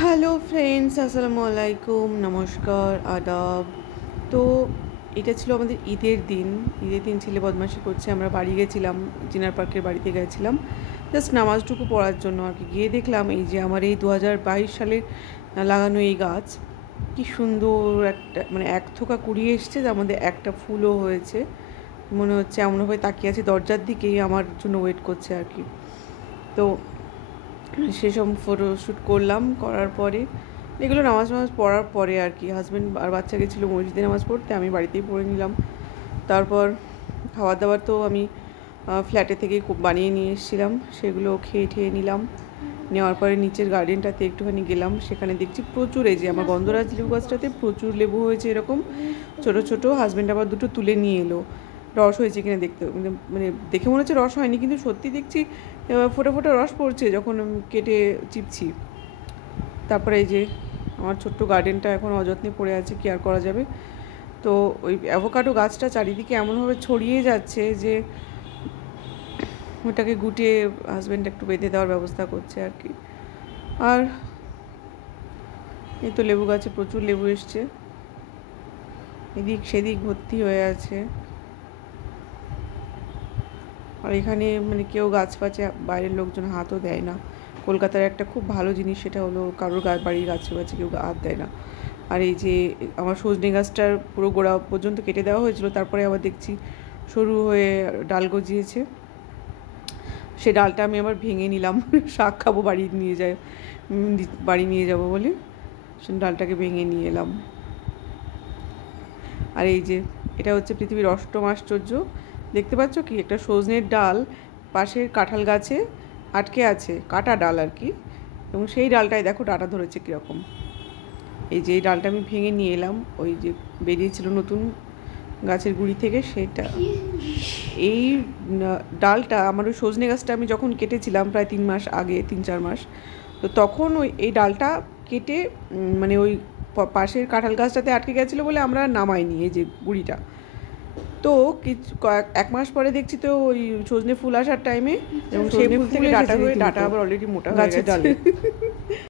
Hello friends, আসসালামু আলাইকুম, নমস্কার, আদাব। তো এটা ছিল আমাদের ঈদের দিন ছেলে বদমাশি করছে। আমরা বাড়ি গেছিলাম, চিনার পার্কের বাড়িতে গেছিলাম জাস্ট নামাজটুকু পড়ার জন্য আর কি। গিয়ে দেখলাম এই যে আমার এই 2022 সালের লাগানো এই গাছ, কি সুন্দর একটা মানে এক থোকা কুড়িয়ে এসছে, তার মধ্যে একটা ফুলও হয়েছে। মনে হচ্ছে এমনভাবে তাকিয়ে আছে দরজার দিকেই, আমার জন্য ওয়েট করছে আর কি। তো সেসব ফটোশ্যুট করলাম, করার পরে এগুলো নামাজ পড়ার পরে আর কি। হাজব্যান্ড আর বাচ্চা গেছিলো মসজিদে নামাজ পড়তে, আমি বাড়িতেই পড়ে নিলাম। তারপর খাবার দাবার তো আমি ফ্ল্যাটে থেকেই বানিয়ে নিয়ে এসেছিলাম, সেগুলো খেয়ে নিলাম। নেওয়ার পরে নিচের গার্ডেনটাতে একটুখানি গেলাম, সেখানে দেখছি প্রচুর, এই যে আমার গন্ধরাজ লেবু গাছটাতে প্রচুর লেবু হয়েছে এরকম ছোট ছোট। হাজব্যান্ড আবার দুটো তুলে নিয়ে এলো, রস হয়েছে কিনা দেখতে, মানে দেখে মনে হচ্ছে রস হয়নি, কিন্তু সত্যি দেখছি ফোটা ফোটা রস পড়ছে যখন কেটে চিপছি। তারপরে এই যে আমার ছোট্ট গার্ডেনটা এখন অযত্নে পড়ে আছে, কি আর করা যাবে। তো ওই অ্যাভোকাডো গাছটা চারিদিকে এমনভাবে ছড়িয়ে যাচ্ছে যে ওটাকে গুটিয়ে হাজব্যান্ড একটু বেঁধে দেওয়ার ব্যবস্থা করছে আর কি। আর এই তো লেবু গাছে প্রচুর লেবু এসছে, এদিক সেদিক ভর্তি হয়ে আছে। আর এখানে মানে কেউ গাছ পাচে বাইরের লোকজন হাতও দেয় না। কলকাতার একটা খুব ভালো জিনিস সেটা হলো কারোর বাড়ির গাছে কেউ হাত দেয় না। আর এই যে আমার সজনে গাছটার পুরো গোড়া পর্যন্ত কেটে দেওয়া হয়েছিল, তারপরে আবার দেখছি সরু হয়ে ডাল গজিয়েছে। সে ডালটা আমি আবার ভেঙে নিলাম শাক খাবো, বাড়ি নিয়ে যাবো বলে সে ডালটাকে ভেঙে নিয়ে এলাম। আর এই যে এটা হচ্ছে পৃথিবীর অষ্টম আশ্চর্য, দেখতে পাচ্ছ কি, একটা সজনের ডাল পাশের কাঁঠাল গাছে আটকে আছে, কাটা ডাল আর কি, এবং সেই ডালটায় দেখো ডাটা ধরেছে কীরকম। এই যে এই ডালটা আমি ভেঙে নিয়ে এলাম, ওই যে বেরিয়েছিল নতুন গাছের গুঁড়ি থেকে সেটা। এই ডালটা আমার ওই সজনে গাছটা আমি যখন কেটেছিলাম প্রায় 3 মাস আগে, 3-4 মাস, তো তখন এই ডালটা কেটে মানে ওই পাশের কাঁঠাল গাছটাতে আটকে গেছিলো বলে আমরা নামাইনি এই যে গুঁড়িটা। তো এক মাস পরে দেখছি তো ওই সজনে ফুল আসার টাইমে, এবং সেই ফুল থেকে ডাটা হয়ে ডাটা আবার অলরেডি মোটা হয়ে গেছে ডালে।